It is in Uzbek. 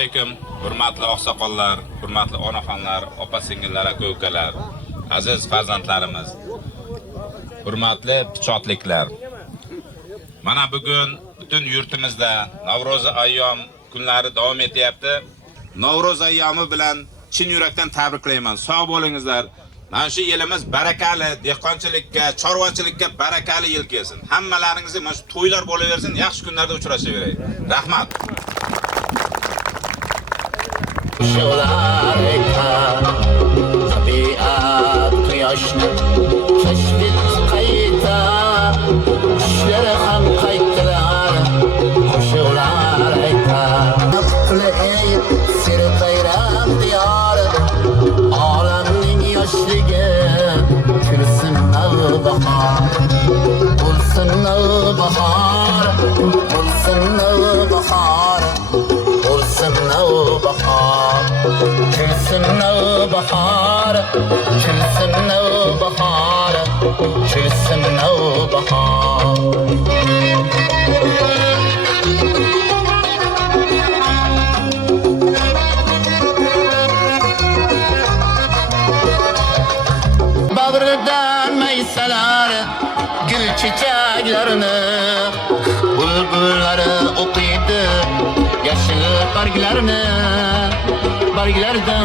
alaykum, hurmatli oqsoqollar, hurmatli onaxonlar, opa-singillar, aka-ukalar, aziz farzandlarimiz, hurmatli pichoqliklar. Mana bugun butun yurtimizda Navro'z ayyom kunlari davom etyapti. Navro'z ayyomi bilan chin yurakdan tabriklayman. Sog' bo'lingizlar. Mana shu yilimiz barakali, dehqonchilikka, chorvachilikka barakali yil kelsin. Hammalaringizga mana shu to'ylar bo'laversin, yaxshi kunlarda uchrashaveraylik. Rahmat. Tabiat quyoshni kashfet qayta, qushlar ham qaytdilar, qo'shiqlar aytar. Qulay sir bayram diyor, olamning yoshligi kulsin navbahor, bo'lsin navbahor, bo'lsin navbahor, bo'lsin navbahor, kulsin navbahor, kulsin navbahor, kulsin navbahor. Bag'ridan maysalar gul chechaklarni, bulbullari o'qiydi yashil barglarni, barglardan